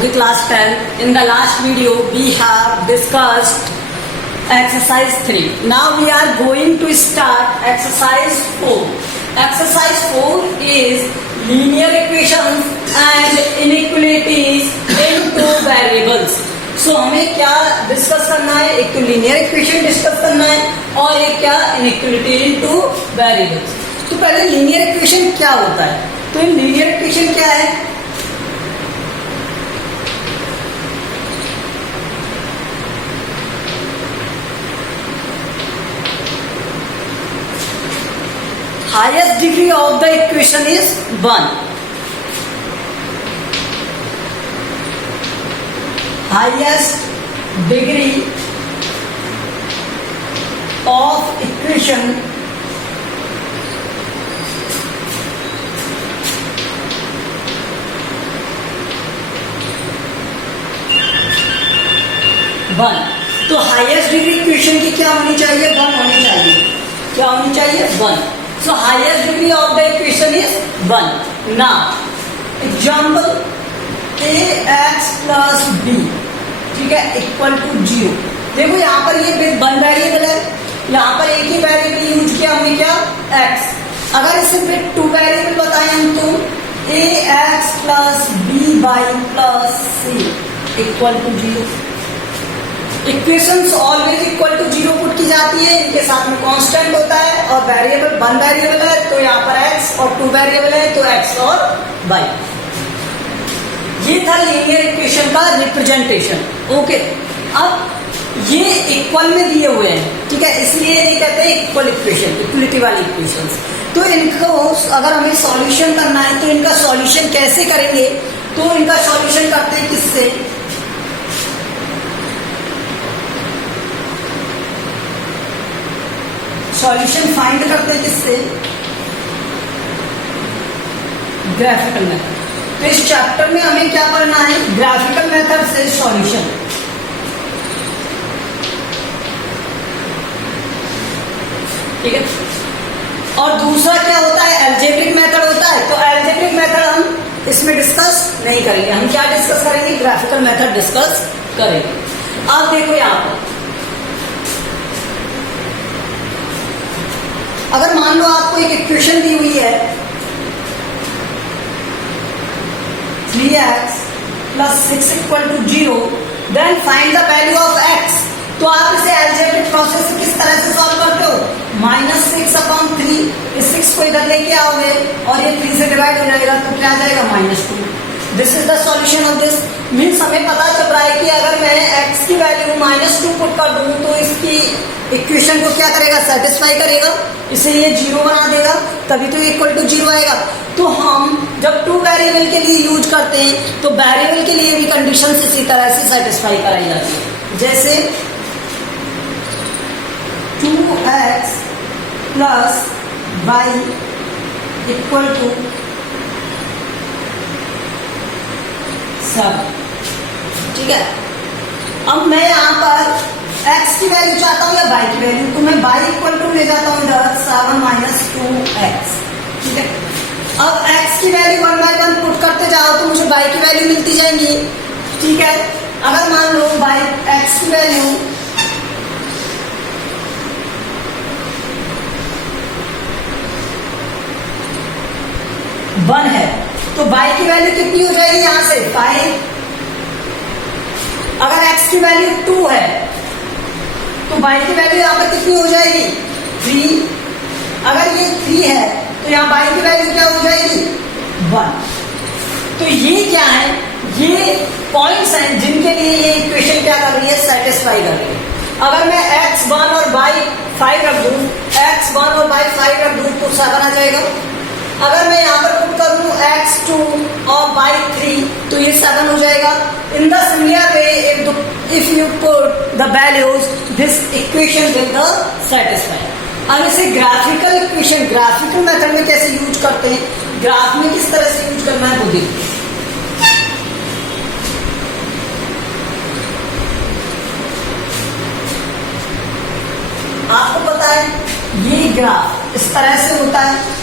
Okay, class 10. In the last video, we have discussed exercise 3. Now we are going to start exercise 4. Exercise 4 is linear equations and inequalities in two variables. So हमें क्या discuss करना है? एक तो linear equation discuss करना है और एक क्या इनइक्वलिटी इन टू वेरिएबल्स. तो पहले लीनियर इक्वेशन क्या होता है? तो लीनियर इक्वेशन क्या है? Highest degree of the equation is 1. Highest degree of equation one. तो हाईएस्ट डिग्री इक्वेशन की क्या होनी चाहिए? 1 होनी चाहिए. क्या होनी चाहिए? 1. So highest degree of the equation is 1. Now, example ax plus b, ठीक है, इक्वल टू 0. देखो यहाँ पर ये 1 वेरिएबल है, यहाँ पर एक ही वेरिएबल यूज किया हमने, क्या? x. अगर इसे फिर 2 वेरिएबल बताएं हम तो ax plus by plus c equal to 0. Equations always equal to 0 put की जाती है, इनके साथ में कांस्टेंट होता है और वेरिएबल 1 वेरिएबल है तो यहाँ पर x और 2 वेरिएबल है तो x और y. ये था लीनियर इक्वेशन का रिप्रेजेंटेशन. ओके, अब ये इक्वल में दिए हुए हैं, ठीक है, इसलिए ये कहते हैं इक्वल इक्वेशन, इक्वलिटी वाली इक्वेशंस. तो इनको अगर हमें सॉल्यूशन करना है तो इनका सॉल्यूशन कैसे करेंगे? तो इनका सॉल्यूशन करते हैं किससे? सॉल्यूशन फाइंड करते हैं किससे? Graphical method. तो इस चैप्टर में हमें क्या करना है? ग्राफिकल मेथड से सॉल्यूशन. ठीक है. और दूसरा क्या होता है? एल्जेब्रिक मेथड होता है. तो एल्जेब्रिक मेथड हम इसमें डिस्कस नहीं करेंगे. हम क्या डिस्कस करेंगे? ग्राफिकल मेथड डिस्कस करेंगे. अब देखो यहाँ पर, अगर मान लो आपको एक इक्वेशन दी हुई है 3x plus 6 equal to 0, then find the value of x. तो आप इसे एल्जेब्रिक प्रोसेस से किस तरह से सॉल्व करते हो? -6/3. इस 6 को इधर लेके आओगे और ये 3 से डिवाइड हो जाएगा तो क्या आ जाएगा? -2. This is the solution of this. Means हमें पता चल रहा है कि अगर मैं x की वैल्यू -2 पुट कर दूं तो इसकी इक्वेशन को क्या करेगा? सेटिस्फाई करेगा. इसे ये 0 बना देगा, तभी तो इक्वल टू 0 आएगा. तो हम जब 2 वेरिएबल के लिए यूज करते हैं तो वेरिएबल के लिए भी कंडीशन इसी तरह से सेटिस्फाई कराई जाती है. जैसे 2x plus y equal to 7. ठीक है. अब मैं यहाँ पर x की वैल्यू चाहता हूँ या y की वैल्यू, तो मैं y इक्वल टू ले जाता हूँ इधर 7 - 2x. ठीक है. अब x की वैल्यू 1 by 1 पुट करते जाओ तो मुझे y की वैल्यू मिलती जाएंगी. ठीक है. अगर मान लो x की वैल्यू वन है तो y की वैल्यू कितनी हो जाएगी? यहां से 5. अगर x की वैल्यू 2 है तो y की वैल्यू यहाँ पर कितनी हो जाएगी? 3. अगर ये 3 है तो यहाँ y की वैल्यू क्या हो जाएगी? 1. तो ये क्या है? ये पॉइंट्स हैं जिनके लिए ये इक्वेशन क्या कर रही है? सेटिस्फाई कर रही है. अगर मैं x1 और y5 रख दूं, x1 और y5 रख दूं तो 7 आ जाएगा. अगर मैं यहाँ पर पुट करूं x2 और y3 तो ये 7 हो जाएगा. In the similar way if you put the values this equation will the satisfy. अब इसे ग्राफिकल इक्वेशन, ग्राफिकल मेथड में कैसे यूज करते हैं, ग्राफ में किस तरह से यूज करना है वो देखते हैं. आपको पता है ये ग्राफ इस तरह से होता है.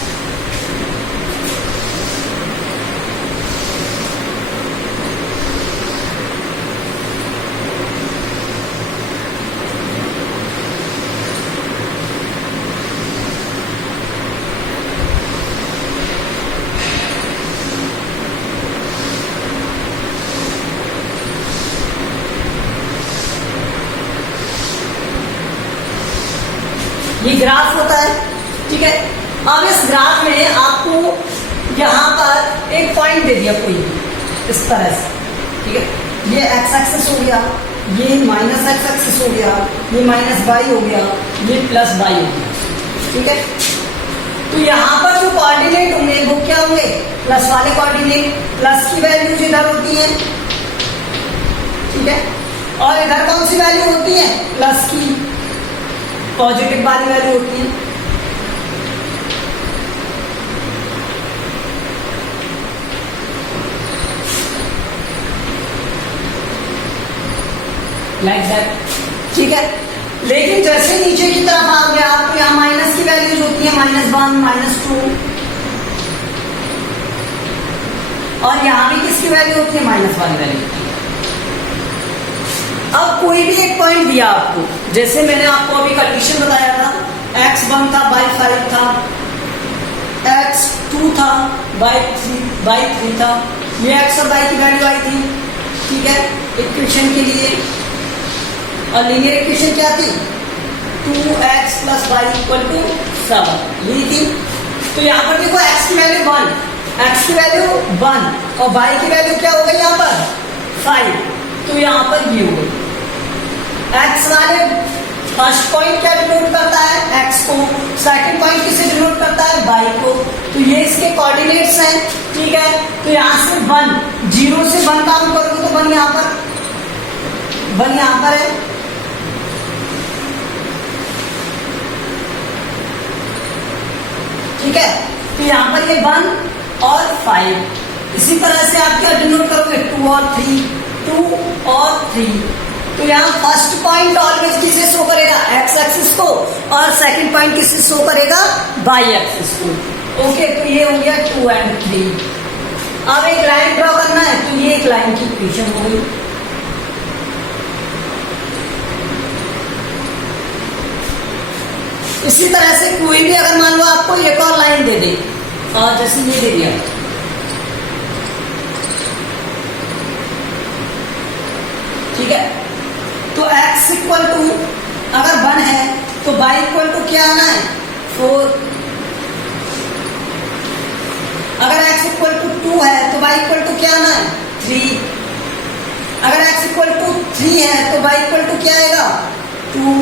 होता है, ठीक है। अब इस ग्राफ में आपको यहाँ पर एक पॉइंट दे दिया कोई भी इस तरह से, ठीक है। ये एक्स एक्सिस हो गया, ये माइनस एक्स एक्सिस हो गया, ये माइनस वाई हो गया, ये प्लस वाई हो गया, ठीक है। तो यहाँ पर जो कोऑर्डिनेट होंगे वो क्या होंगे, प्लस वाले कोऑर्डिनेट, प्लस की वैल्यूज इधर होती है, ठीक है। और इधर कौन सी वैल्यू होती है, प्लस की पॉजिटिव वाली वैल्यू होती है। लाइक दैट, ठीक है। लेकिन जैसे नीचे की तरफ आ गया आप, तो यहाँ माइनस की वैल्यूज होती है, -1, -2, और यहाँ भी किसकी वैल्यू होती है, माइनस वाली वैल्यू होती है। अब कोई भी एक पॉइंट दिया आपको, जैसे मैंने आपको अभी कंडीशन बताया था, x1 था, y5 था, x2 था, y3 था, ये x और y की वैल्यू आई थी, ठीक है, इक्वेशन के लिए। और लीनियर इक्वेशन क्या थी, 2x + y = 7 यही थी। तो यहाँ पर देखो x की वैल्यू 1, x की वैल्यू 1 और y की वैल्यू क्या हो गई यहाँ पर 5, तो यहाँ पर ये हो गई। x वाले फर्स्ट पॉइंट क्या डिनोट करता है, x को, सेकंड पॉइंट किसे डिनोट करता है, y को। तो ये इसके कोऑर्डिनेट्स हैं, ठीक है। तो यहाँ से 1, 0 से 1 काउंट करोगे तो 1 यहाँ पर है, ठीक है। तो यहाँ पर ये 1 और 5, इसी तरह से आप क्या डिनोट करोगे, 2 और 3, 2 और 3। तो यहाँ फर्स्ट पॉइंट ऑलवेज किसे शो करेगा, एक्स एक्सिस को, और सेकंड पॉइंट किसे शो करेगा, वाई एक्सिस को। ओके, तो ये हो गया 2 और 3। अब एक लाइन ड्रॉ करना है, तो ये एक लाइन की इक्वेशन हो गई। इसी तरह से कोई भी अगर मान लो आपको एक और लाइन दे दे, और जैसे ये दे दिया, ठीक है। तो x = अगर 1 है तो y = क्या आना है, 4। अगर x = 2 है तो y = क्या आना है, 3। अगर x = 3 है तो y = क्या आएगा, 2।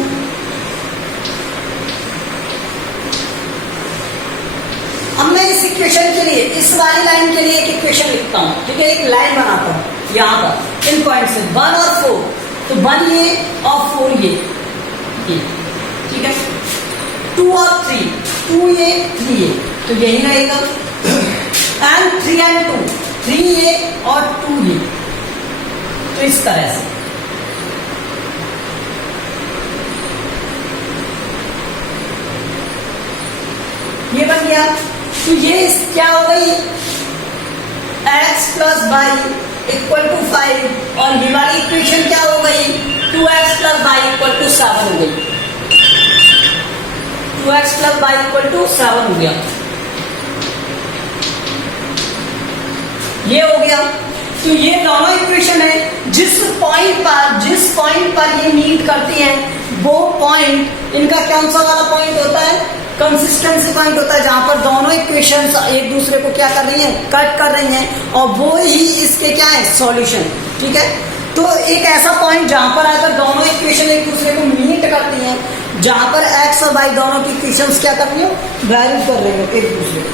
अब मैं इस इक्वेशन के लिए, इस वाली लाइन के लिए एक इक्वेशन लिखता हूं, ठीक है। एक लाइन बनाता हूं यहां पर इन पॉइंट से 1 और 4, तो 1 ये और 4 ये, ठीक है। 2 और 3, 2 ये 3 ये, तो यही रहेगा। एंड 3 और 2, 3 ये और 2 ये, तो इस तरह से ये बन गया। तो ये क्या हो गई, x + y = 5, और ये वाली इक्वेशन क्या हो गई, 2x + y = 7 हो गई। 2x + y = 7 हो गया, ये हो गया। तो ये दोनों इक्वेशन है, जिस पॉइंट पर ये मीट करती हैं, वो पॉइंट, इनका कौन सा वाला पॉइंट होता है, कंसिस्टेंसी पॉइंट होता है, जहां पर दोनों इक्वेशंस एक दूसरे को क्या कर रही हैं, कट कर रही हैं, और वो ही इसके क्या है, सॉल्यूशन, ठीक है। तो एक ऐसा पॉइंट जहां पर आकर दोनों इक्वेशन एक दूसरे को मीट करती हैं, जहां पर x और y दोनों की इक्वेशंस क्या कर रही हो, वैल्यू कर रही हो एक दूसरे को,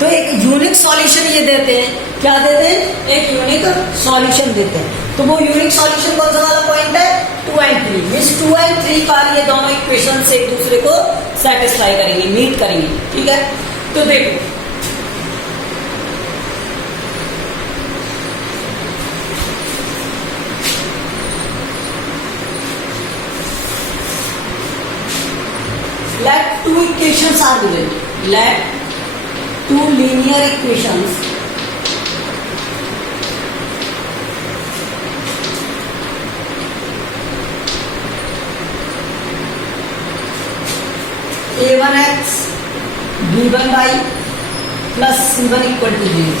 तो एक यूनिक सॉल्यूशन ये देते हैं। क्या देते हैं, एक यूनिक सॉल्यूशन देते हैं। तो वो यूनिक सॉल्यूशन कौन सा वाला पॉइंट है, 2 और 3। मींस 2 और 3 पर ये दोनों इक्वेशन से एक दूसरे को सेटिस्फाई करेंगे, मीट करेंगे, ठीक है। तो देखो, let 2 equations are given, let 2 linear equations a1x b1y plus c1 equal to 0,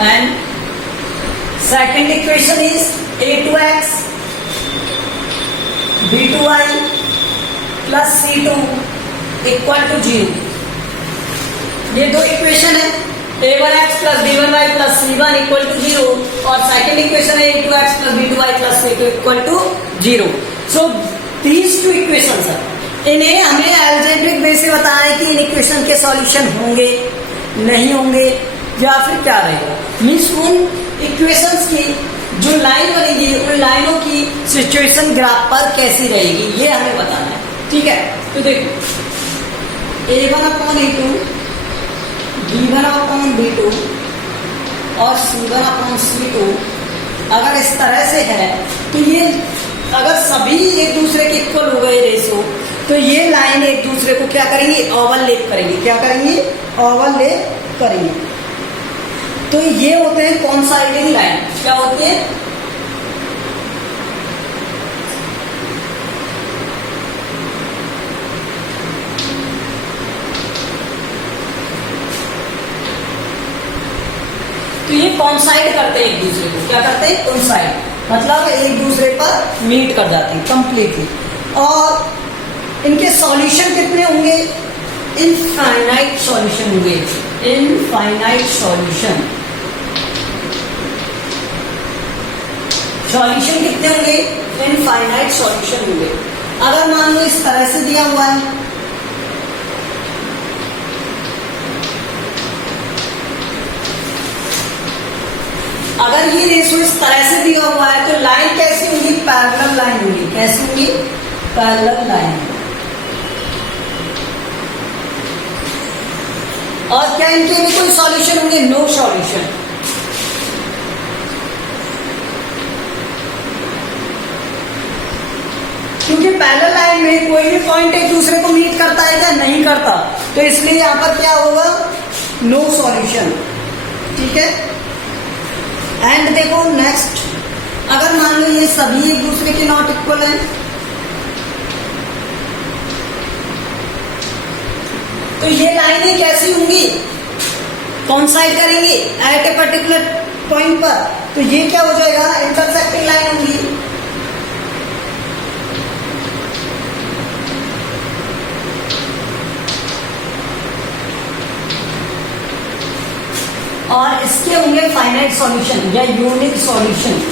and second equation is a2x b2y plus C2 equal to 0। ये दो इक्वेशन है, a1x plus b1y plus c1 equal to 0 और second equation है a2x plus b2y plus c2 equal to 0। So these two equations है, इन्हें हमें algebraic वे से बताना है कि इन इक्वेशन के सॉल्यूशन होंगे नहीं होंगे या फिर क्या रहेगा। मीन्स उन इक्वेशंस की जो लाइन बनेगी उन लाइनों की सिचुएशन ग्राफ पर कैसी रहेगी ये हमें बताना है। ठीक है, तो देखो a1 upon a2, b1 upon b2 और c1 अपॉन c2 अगर इस तरह से है तो ये अगर सभी एक दूसरे के इक्वल हो गए रेशो तो ये लाइन एक दूसरे को क्या करेंगे, ओवरलैप करेंगे। क्या करेंगे, ओवरलैप करेंगे। तो ये होते हैं कोइंसाइडिंग लाइन। क्या होते हैं, तो ये कोइंसाइड करते हैं एक दूसरे को। क्या करते हैं, कोइंसाइड, मतलब एक दूसरे पर मीट कर जाते हैं कंप्लीटली। और इनके सॉल्यूशन कितने होंगे, इनफाइनाइट सॉल्यूशन होंगे, इनफाइनाइट सॉल्यूशन। सॉल्यूशन कितने होंगे, इनफाइनाइट सॉल्यूशन होंगे। अगर मान लो इस तरह से दिया हुआ है, अगर ये रेशो इस तरह से दिया हुआ है तो लाइन कैसी होगी, पैरेलल लाइन होगी। कैसी होगी, पैरेलल लाइन। और क्या इनके भी कोई सॉल्यूशन होंगे, नो सॉल्यूशन। क्योंकि पैरेलल लाइन में कोई भी पॉइंट एक दूसरे को मीट करता है क्या, नहीं करता, तो इसलिए यहां पर क्या होगा, नो सॉल्यूशन। ठीक है, एंड देखो नेक्स्ट, अगर मान लो ये सभी एक दूसरे के नॉट इक्वल हैं तो ये लाइनें कैसी होंगी, कोइंसाइड करेंगी एट ए पर्टिकुलर पॉइंट पर, तो ये क्या हो जाएगा, इंटरसेक्टिंग लाइन होंगी। और इसके होंगे फाइनाइट सॉल्यूशन या यूनिक सॉल्यूशन।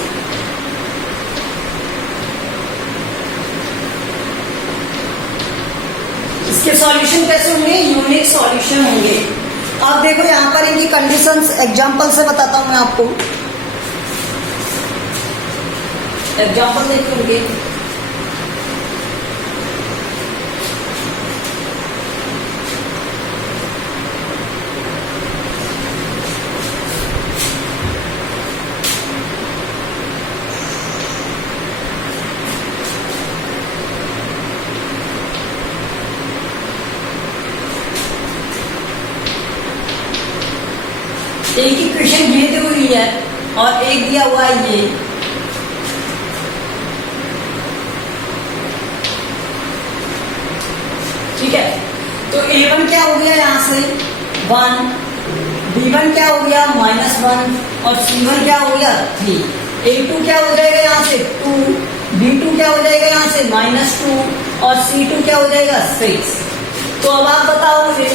इसके सॉल्यूशन कैसे होंगे, यूनिक सॉल्यूशन होंगे। अब देखो यहां पर इनकी कंडीशंस एग्जांपल से बताता हूं मैं आपको। एग्जांपल देखोगे, एक इक्वेशन ये दी हुई है और एक दिया हुआ है ये। ठीक है, तो a1 क्या हो गया यहां से 1, b1 क्या हो गया -1 और c1 क्या हो गया 3, a2 क्या हो जाएगा यहां से 2, b2 क्या हो जाएगा यहां से -2 और c2 क्या हो जाएगा 6। तो अब आप बताओ मुझे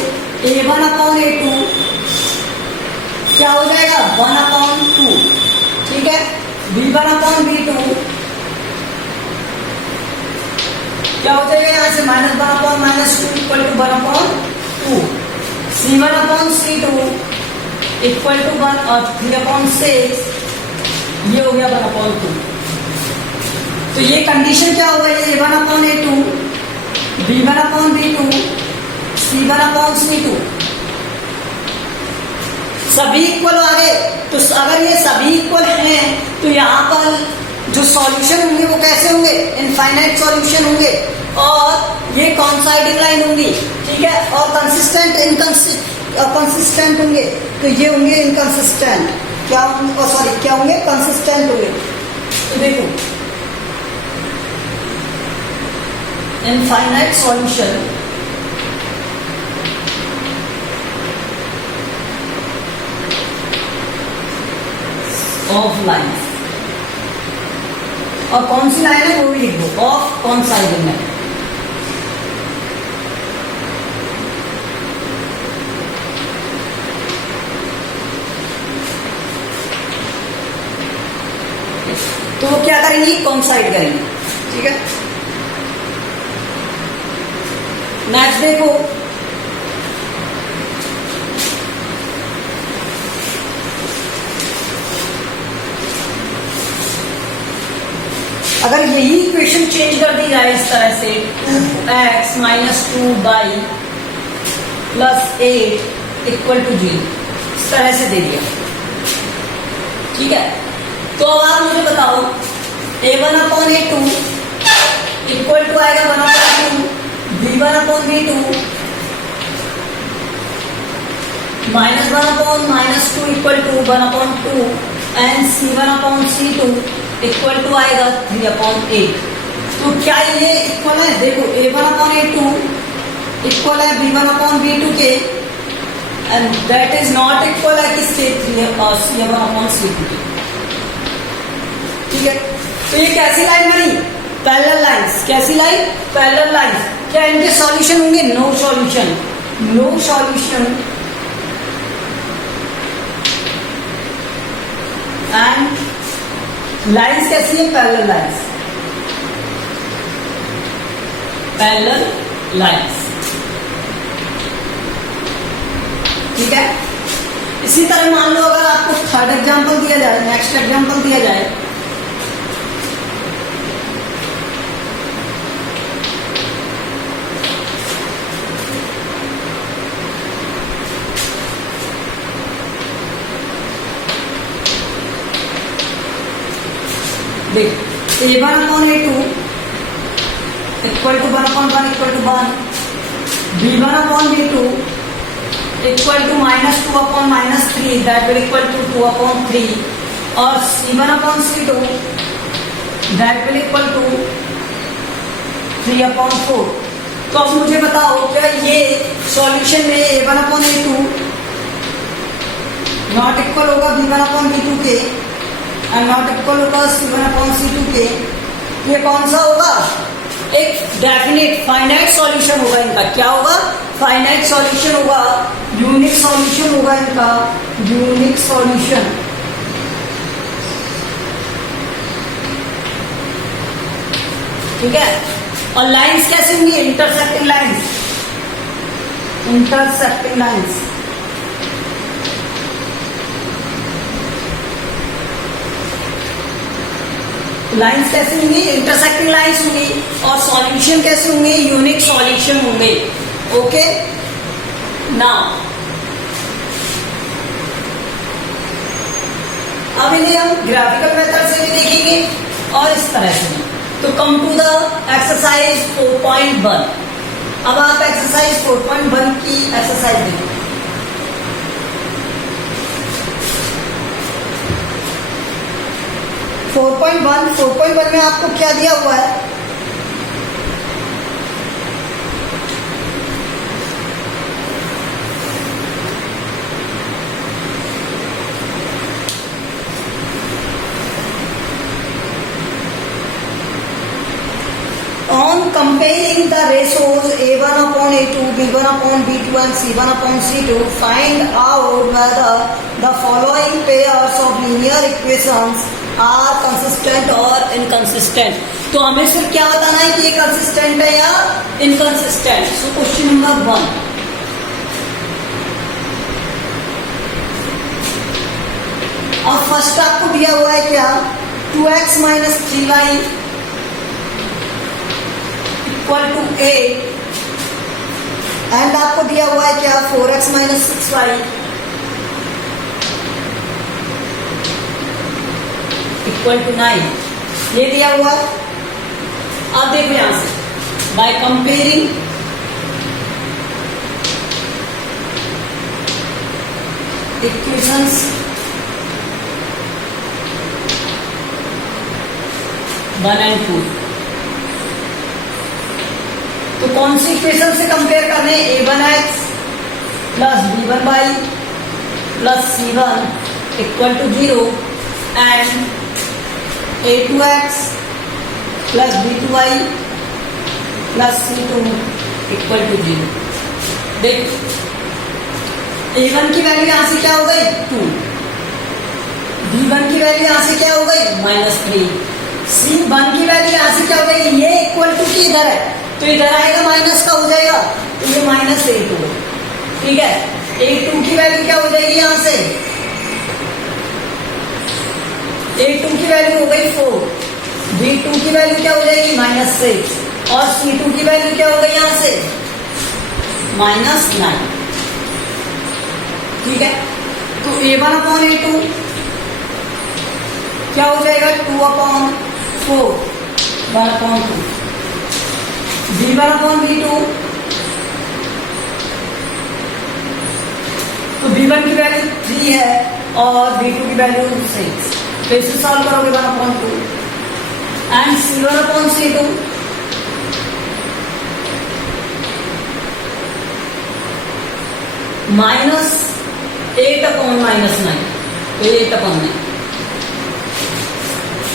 a1 अपॉन a2 क्या हो जाएगा 1/2। ठीक है, b1 अपॉन b2 क्या हो जाएगा यहां से -1 upon -2 equal to 1/2, c1 upon c2 equal to 1 और 3/6 ये हो गया 1/2। तो ये कंडीशन क्या हो गई, a1 upon a2, b1 upon b2, c1 upon c2 सभी इक्वल आ गए। तो अगर ये सभी इक्वल हैं तो यहाँ पर जो सॉल्यूशन होंगे वो कैसे होंगे, इनफाइनाइट सॉल्यूशन होंगे और ये कोइंसाइडिंग लाइन होंगी। ठीक है, और कंसिस्टेंट कंसिस्टेंट होंगे, तो ये होंगे इनकंसिस्टेंट। क्या होंगे, सॉरी क्या होंगे, कंसिस्टेंट होंगे। तो देखो इनफाइनाइट सॉल्यूशन ऑफ लाइन, और कौन सी लाइन है वो भी लिख दो, ऑफ कोइंसाइडिंग है। करेंगे, कोइंसाइड करेंगे, ठीक है। नेक्स्ट देखो, अगर यही इक्वेशन चेंज कर दी जाए इस तरह से 2x minus 2y plus 8 equal to 0, इस तरह से दे दिया, ठीक है। तो अब आप मुझे बताओ a1 upon a2 equal to आएगा 1 अपॉन 2 b1 अपॉन b2 माइनस 1 upon minus 2 equal to 1 upon 2 and c1 upon c2 equal to आएगा 3 अपॉन 8। तो क्या ये इक्वल है? देखो a1 अपॉन a2 इक्वल है b1 अपॉन b2 के, and that is not equal है किसके? c1 अपॉन c2 के, ठीक है। तो ये कैसी लाइन बनी? Parallel lines. कैसी लाइन? Parallel lines. क्या इनके सॉल्यूशन होंगे? No solution, no solution. And lines कैसी है? पैरेलल लाइंस, पैरेलल लाइंस, ठीक है। इसी तरह मान लो अगर आपको थर्ड एग्जांपल दिया जाए, नेक्स्ट एग्जांपल दिया जाए, देख a1 upon a2 equal to 1 upon 1 equal to 1, b1 upon b2 equal to minus 2 upon minus 3 that will equal to 2 upon 3, और c1 upon c2 that will equal to 3 upon 4। तो अब मुझे बताओ क्या ये सॉल्यूशन में a1 upon a2 not equal होगा b1 upon b2 के, एंड नॉट इक्वल होगा c1 अपॉन c2 के? ये कौन सा होगा? एक डेफिनेट फाइनाइट सॉल्यूशन होगा इनका। क्या होगा? फाइनाइट सॉल्यूशन होगा, यूनिक सॉल्यूशन होगा इनका, यूनिक सॉल्यूशन, ठीक है। और लाइंस कैसे होंगी? Intersecting lines, intersecting lines, lines कैसे होंगी? इंटरसेक्टिंग लाइंस होंगी। और सॉल्यूशन कैसे होंगे? यूनिक सॉल्यूशन होंगे, ओके। नाउ अब इन्हें हम ग्राफिकल मेथड से भी देखेंगे और इस तरह से भी। तो कम टू द एक्सरसाइज 4.1। अब आप एक्सरसाइज 4.1 की एक्सरसाइज देखिए। फोर पॉइंट वन में आपको क्या दिया हुआ है? On comparing the ratios a1 upon a2, b1 upon b2 and c1 upon c2, find out whether the following pairs of linear equations are consistent or inconsistent। तो हमें सिर्फ क्या बताना है कि ये कंसिस्टेंट है या इनकंसिस्टेंट। सो क्वेश्चन नंबर 1, अब फर्स्ट आपको दिया हुआ है क्या? 2x minus 3y equal to 8, and आपको दिया हुआ है क्या? 4x minus 6y equal to 9, ये दिया हुआ। अब देखो यहां से बाय कंपेयरिंग इक्वेशंस 1 and 2, तो कौन सी इक्वेशन से कंपेयर करने? a1x plus b1y plus c1 equal to 0 and a2x plus b2y plus c2 equal to 0। देख a1 की वैल्यू यहां से क्या हो गई? 2, b1 की वैल्यू यहां से क्या हो गई? -3, सी वन की वैल्यू यहाँ से क्या हो जाएगी, ये इक्वल टू की इधर है तो इधर आएगा माइनस का हो जाएगा, तो ये माइनस ए टू। ठीक है, ए टू की वैल्यू क्या हो जाएगी यहाँ से, ए टू की वैल्यू हो गई 4, बी टू की वैल्यू क्या हो जाएगी -6 और सी टू की वैल्यू क्या हो गई यहाँ से -9। ठीक है, तो A1/A2 क्या हो जाएगा 2/4 1/2, B1/B2 तो B1 की वैल्यू 3 है और B2 की वैल्यू 6, तो इसे सॉल्व करोगे 1/2 एंड C1/C2 -8/-9, तो 8/9,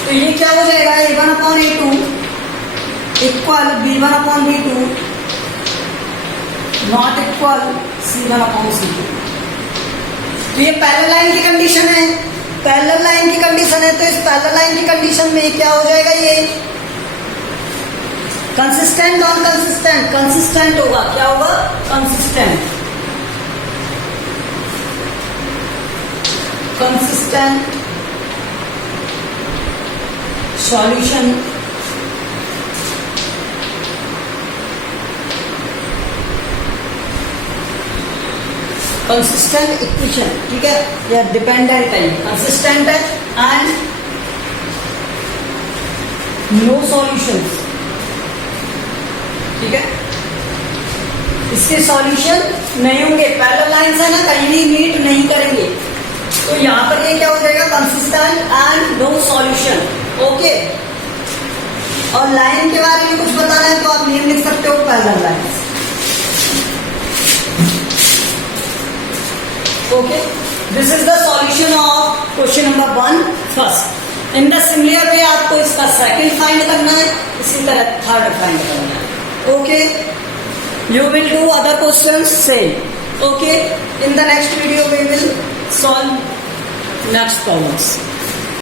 तो ये क्या हो जाएगा A1/A2 equal B1/B2 not equal C1/C2। तो ये पैरेलल लाइन की कंडीशन है, पैरेलल लाइन की कंडीशन है, तो इस पैरेलल लाइन की कंडीशन में क्या हो जाएगा, ये कंसिस्टेंट नॉन कंसिस्टेंट, कंसिस्टेंट होगा, क्या होगा consistent, consistent solution consistent equation. ठीक है, या डिपेंडेंट है, कंसिस्टेंट है एंड नो सॉल्यूशंस। ठीक है, इसके सॉल्यूशन नहीं होंगे, पैरेलल लाइंस है ना, कहीं भी मीट नहीं करेंगे, तो यहां पर ये क्या हो जाएगा consistent and no solution. Okay, और लाइन के बारे में कुछ बताना है तो आप नेम लिख सकते हो parallel lines. Okay, this is the solution of question number 1 first. In the similar way आपको इसका सेकंड फाइंड करना है, इसी तरह थर्ड फाइंड करना है। Okay, you will do other questions same. Okay, in the next video we will solve next problems.